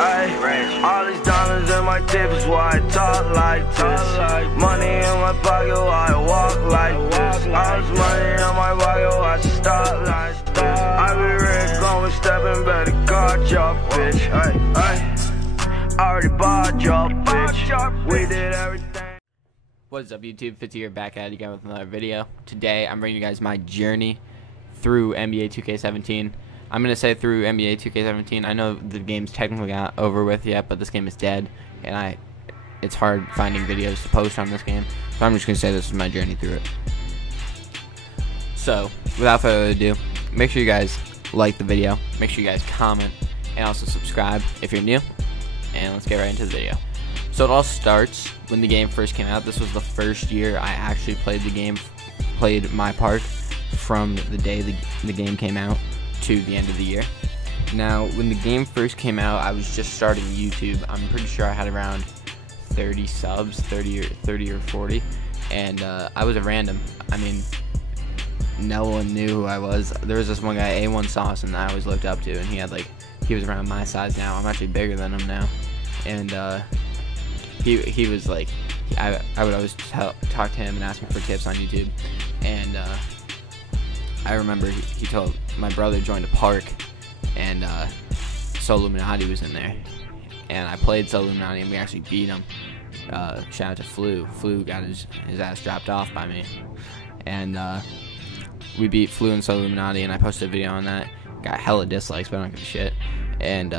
Ay, all these diamonds in my tip is why I talk like this. Money in my pocket, why I walk like this. All this money in my pocket, why I stop like this. I be rich, going stepping, better guard your bitch. I already bought your bitch. We did everything. What is up, YouTube? Fitzyy here, back at it again with another video. Today, I'm bringing you guys my journey through NBA 2K17. I'm going to say through NBA 2K17. I know the game's technically not over with yet, but this game is dead, and it's hard finding videos to post on this game. So I'm just going to say this is my journey through it. So, without further ado, make sure you guys like the video, make sure you guys comment, and also subscribe if you're new, and let's get right into the video. So it all starts when the game first came out. This was the first year I actually played the game, played Mypark from the day the game came out to the end of the year. Now, when the game first came out, I was just starting YouTube. I'm pretty sure I had around 30 subs, 30 or 40, and I was a random. I mean, no one knew who I was. There was this one guy, A1 Sauce, and I always looked up to, and he was around my size now. I'm actually bigger than him now, and he was like, I would always talk to him and ask him for tips on YouTube, and I remember he told my brother joined a park, and Illuminati was in there, and I played Illuminati, and we actually beat him. Shout out to Flu. Flu got his ass dropped off by me, and we beat Flu and Illuminati, and I posted a video on that. Got hella dislikes, but I don't give a shit. And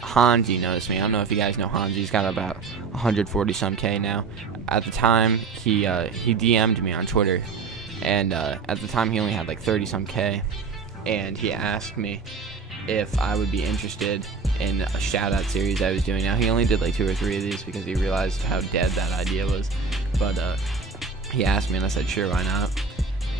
Hanji noticed me. I don't know if you guys know Hanji. He's got about 140 some K now. At the time, he DM'd me on Twitter, and at the time he only had like 30 some K, and he asked me if I would be interested in a shout out series I was doing. Now, he only did like 2 or 3 of these because he realized how dead that idea was, but he asked me, and I said sure, why not.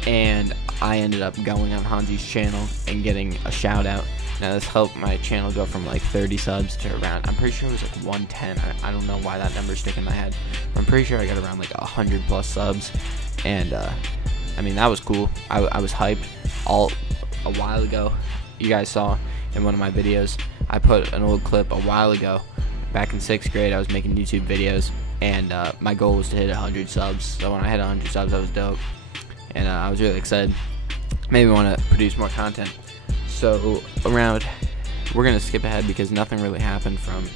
And I ended up going on Hanji's channel and getting a shout out. Now, this helped my channel go from like 30 subs to around, I'm pretty sure it was like 110. I don't know why that number's stuck in my head. I'm pretty sure I got around like 100 plus subs, and I mean, that was cool. I was hyped. A while ago, you guys saw in one of my videos, I put an old clip a while ago. Back in 6th grade, I was making YouTube videos, and my goal was to hit 100 subs. So when I hit 100 subs, I was dope, and I was really excited. Maybe want to produce more content. So we're gonna skip ahead because nothing really happened from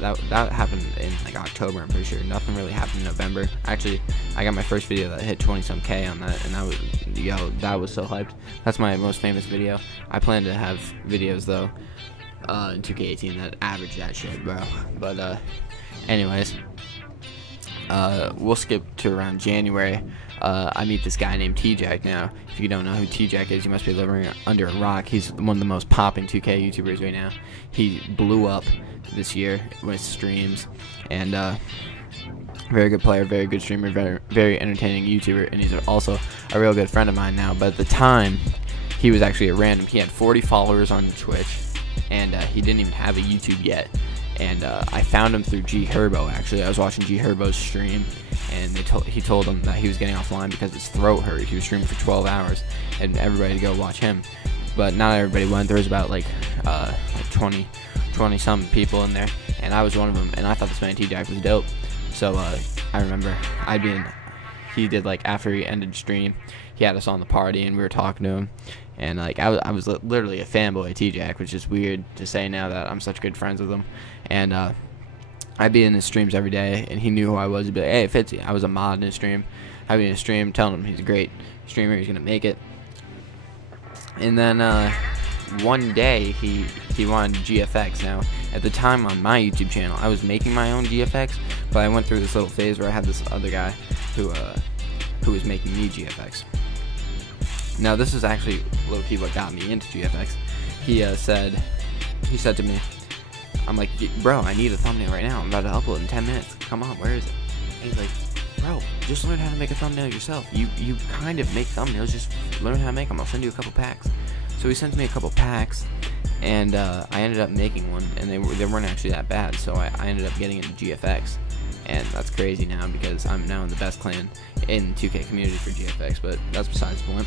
that happened in like October, I'm pretty sure. Nothing really happened in November. Actually, I got my first video that hit 20 some K on that, and that was so hyped. That's my most famous video. I plan to have videos though in 2K18 that average that shit, bro. But anyways, we'll skip to around January. I meet this guy named T-Jack. Now, if you don't know who T-Jack is, you must be living under a rock. He's one of the most popping 2K YouTubers right now. He blew up this year with streams, and very good player, very good streamer, very entertaining YouTuber, and he's also a real good friend of mine now. But at the time, he was actually a random. He had 40 followers on Twitch, and he didn't even have a YouTube yet. And I found him through G Herbo. Actually, I was watching G Herbo's stream, and he told him that he was getting offline because his throat hurt. He was streaming for 12 hours, and everybody to go watch him. But not everybody went. There was about like 20 some people in there, and I was one of them. And I thought this man T-Jack was dope. So I remember he did, like, after he ended stream, he had us on the party, and we were talking to him. And like I was literally a fanboy of T-Jack, which is weird to say now that I'm such good friends with him. And I'd be in his streams every day, and he knew who I was. He'd be like, hey, Fitzyy. I was a mod in his stream. I'd be in his stream telling him he's a great streamer, he's gonna make it. And then one day he wanted GFX. Now, at the time on my YouTube channel, I was making my own GFX, but I went through this little phase where I had this other guy who was making me GFX. Now, this is actually low-key what got me into GFX. He said to me, I'm like, bro, I need a thumbnail right now. I'm about to upload in 10 minutes. Come on, where is it? And he's like, bro, just learn how to make a thumbnail yourself. You kind of make thumbnails, just learn how to make them. I'll send you a couple packs. So he sent me a couple packs, and I ended up making one, and they weren't actually that bad. So I ended up getting into GFX, and that's crazy now because I'm now in the best clan in 2K community for GFX, but that's besides the point.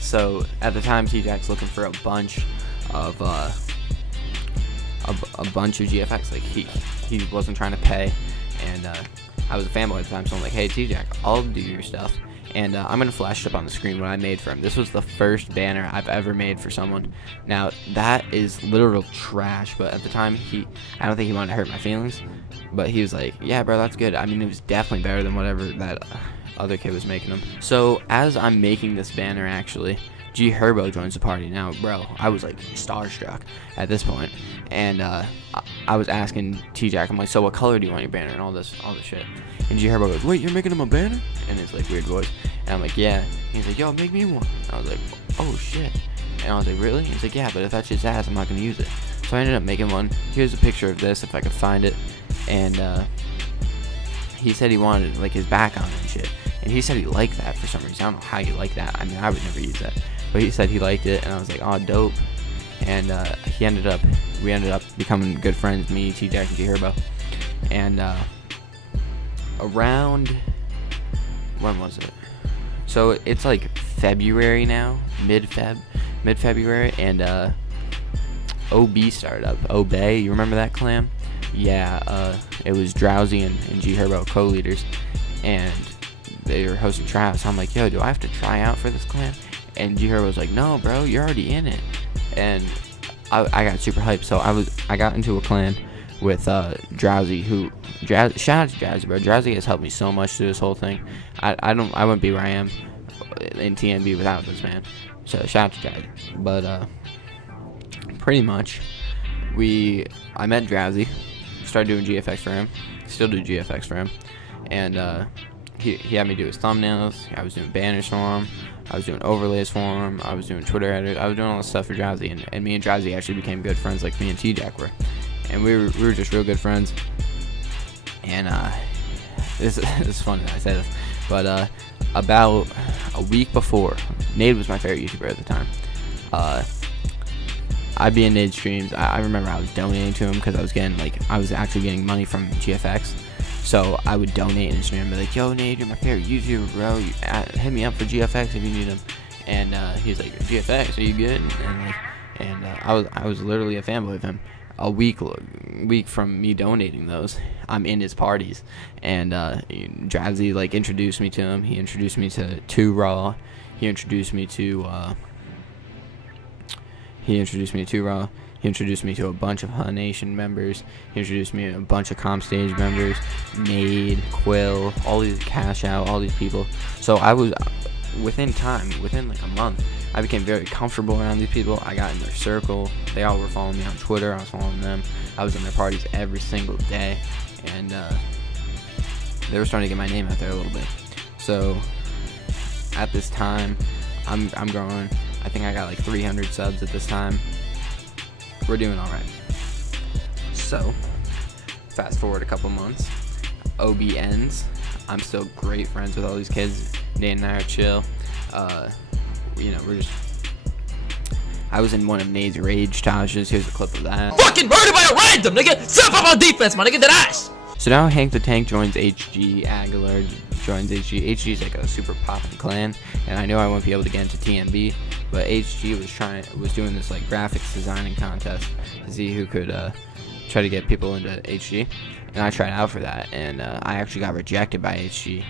So at the time, T-Jack's looking for a bunch of a bunch of GFX. Like he wasn't trying to pay, and I was a fanboy at the time, so I'm like, hey T-Jack, I'll do your stuff, and I'm gonna flash it up on the screen what I made for him. This was the first banner I've ever made for someone. Now that is literal trash, but at the time I don't think he wanted to hurt my feelings, but he was like, yeah bro, that's good. I mean, it was definitely better than whatever that other kid was making them. So as I'm making this banner, actually, G Herbo joins the party. Now, bro, I was like starstruck at this point, and I was asking T-Jack, I'm like, so what color do you want your banner and all this shit? And G Herbo goes, wait, you're making him a banner? And it's like weird voice, and I'm like, yeah. And he's like, yo, make me one. And I was like, oh shit. And I was like, really? And he's like, yeah, but if that's his ass, I'm not gonna use it. So I ended up making one. Here's a picture of this if I could find it. And he said he wanted like his back on it and shit. And he said he liked that for some reason. I don't know how you like that. I mean, I would never use that. But he said he liked it, and I was like, oh, dope. And we ended up becoming good friends, me, T-Jack, and G Herbo. And around, when was it? So it's like February now, mid-February, and OB started up. Obey, you remember that clan? Yeah, it was Drowsy and G Herbo co-leaders, and they were hosting tryouts. So I'm like, yo, do I have to try out for this clan? And G Herbo was like, no bro, you're already in it. And I got super hyped. So I got into a clan with Drowsy, shout out to Drowsy, bro. Drowsy has helped me so much through this whole thing. I wouldn't be where I am in TNB without this man. So shout out to Drowsy. But pretty much I met Drowsy, started doing GFX for him, still do GFX for him, and he had me do his thumbnails. I was doing banners for him, I was doing overlays for him, I was doing Twitter edit, I was doing all this stuff for Drowsy, and me and Drowsy actually became good friends, like me and T-Jack were, and we were just real good friends. And this is funny that I say this, but about a week before, Nade was my favorite YouTuber at the time. I'd be in Nade's streams. I remember I was donating to him because I was actually getting money from GFX. So I would donate in his stream and be like, yo Nade, you're my favorite YouTuber, bro. Hit me up for GFX if you need him. And he was like, GFX, are you good? And I was literally a fanboy of him. A week from me donating those, I'm in his parties, and Drowsy like introduced me to him. He introduced me to Raw. He introduced me to Raw. He introduced me to a bunch of Hun Nation members. He introduced me to a bunch of Comp Stage members, Nade, Quill, all these Cash Out, all these people. So I was, within like a month, I became very comfortable around these people. I got in their circle. They all were following me on Twitter. I was following them. I was in their parties every single day, and they were starting to get my name out there a little bit. So at this time, I'm growing. I think I got like 300 subs at this time. We're doing all right. So fast forward a couple months, OB ends. I'm still great friends with all these kids. Nate and I are chill. You know, I was in one of Nade's rage tages. Here's a clip of that. Fucking murdered by a random nigga. Step up on defense, my nigga. That ass. So now Hank the Tank joins HG. Aguilar joins HG. HG is like a super poppin' clan, and I know I won't be able to get into TNB, but HG was doing this like graphics designing contest to see who could try to get people into HG, and I tried out for that, and I actually got rejected by HG,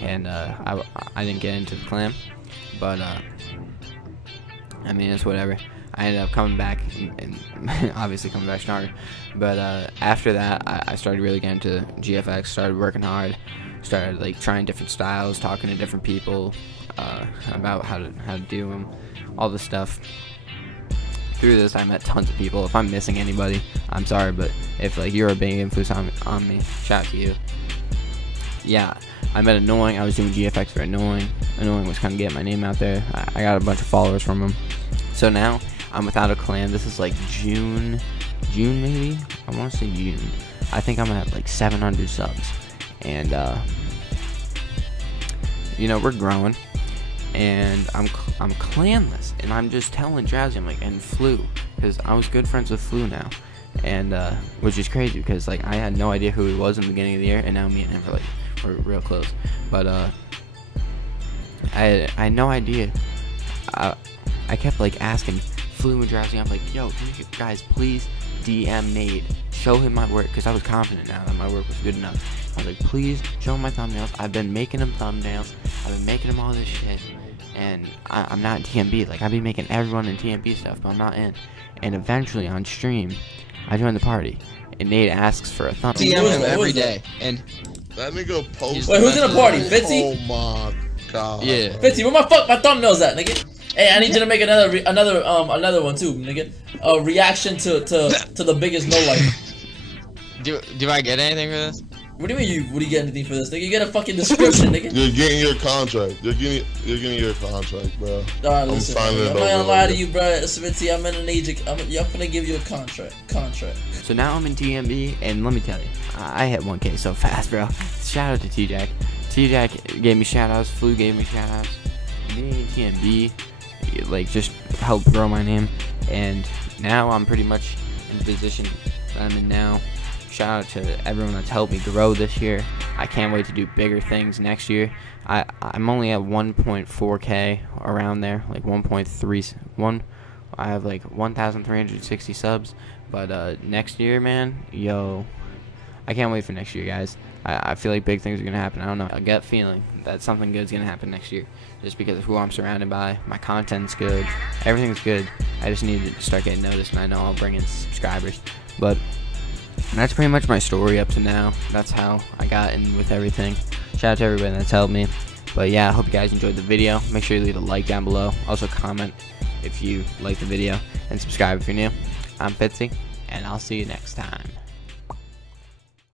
and I didn't get into the clan, but I mean, it's whatever. I ended up coming back and obviously coming back stronger. But after that, I started really getting into GFX, started working hard, started like trying different styles, talking to different people about how to do them, all this stuff. Through this, I met tons of people. If I'm missing anybody, I'm sorry, but if like you're a big influence on me, shout out to you. Yeah, I met Annoying. I was doing GFX for Annoying. Annoying was kind of getting my name out there. I got a bunch of followers from him. So now I'm without a clan. This is like June maybe. I want to say June. I think I'm at like 700 subs, and you know, we're growing, and I'm clanless, and I'm just telling Drowsy, I'm like, and Flu, because I was good friends with Flu now, and which is crazy because like I had no idea who he was in the beginning of the year, and now me and him we're real close, but I had no idea. I kept like asking flew and drowsy. I'm like, yo, can you guys please DM Nate, show him my work, because I was confident now that my work was good enough. I was like, please show him my thumbnails. I've been making him thumbnails. I've been making him all this shit, and I'm not in TNB. Like, I've been making everyone in TNB stuff, but I'm not in. And eventually on stream, I joined the party, and Nate asks for a thumbnail. DM him every day, and that nigga post. Wait, who's in the party? Fitzyy? Oh my god. yeah. Fitzyy, where my thumbnails at, nigga? Hey, I need you to make another one too, nigga. A reaction to the biggest no life. Do I get anything for this? What do you mean what do you get anything for this, nigga? You get a fucking description, nigga. You're getting your contract. You're getting your contract, bro. Alright, listen. I'm I'm not gonna lie to you, bro. Fitzyy, I'm in an age. I'm gonna give you a contract. So now I'm in TNB, and let me tell you, I hit 1K so fast, bro. Shout out to T-Jack. T-Jack gave me shout outs. Flu gave me shout outs. Being in TNB, like, just helped grow my name, and now I'm pretty much in the position that I'm in now. Shout out to everyone that's helped me grow this year. I can't wait to do bigger things next year. I'm only at 1.4K, around there, like 1.31. I have like 1,360 subs, but next year, man, yo, I can't wait for next year, guys. I feel like big things are gonna happen. I don't know, a gut feeling that something good's gonna happen next year, just because of who I'm surrounded by. My content's good, everything's good. I just need to start getting noticed, and I know I'll bring in subscribers. But that's pretty much my story up to now. That's how I got in with everything. Shout out to everybody that's helped me. But yeah, I hope you guys enjoyed the video. Make sure you leave a like down below. Also comment if you like the video, and subscribe if you're new. I'm Fitzyy, and I'll see you next time.